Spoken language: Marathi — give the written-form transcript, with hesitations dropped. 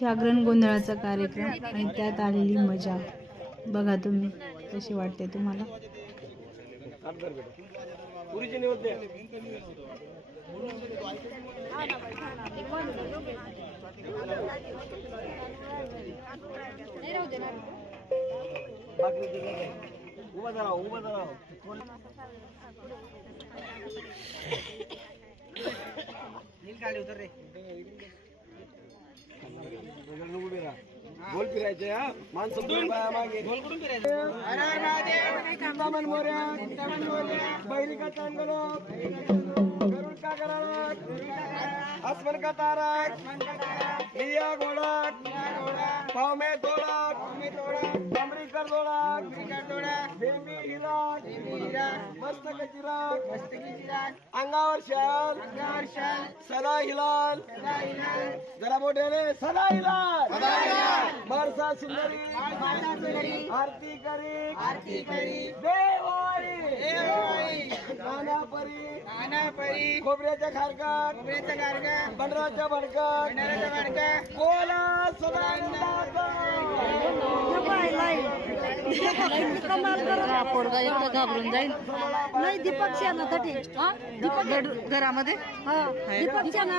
जागरण गोंधळाचा कार्यक्रम आणि त्यात आलेली मजा बघा तुम्ही कशी वाटते तुम्हाला. गोल फिरायचे हा माणसं मागे गोल करून फिरायचं. बैरी का चांगलो गरुड का गराडक आसमान का तारक लिया घोड़क पाव में तोड़क कमरी कर दोड़क बेबी हिराक मस्तक चिराग अंगावर शाल सदा हिलाल जरा मोठ्याने सदा हिलाल बरसा सुंदरी आरती करी देवाई नाना परी खोबऱ्याच्या खारकात बंडराच्या भडकात कोला सदा पोरगा एवढं घाबरून जाईल. नाही दीपक शेणासाठी दीपक घरामध्ये दीपक शेणा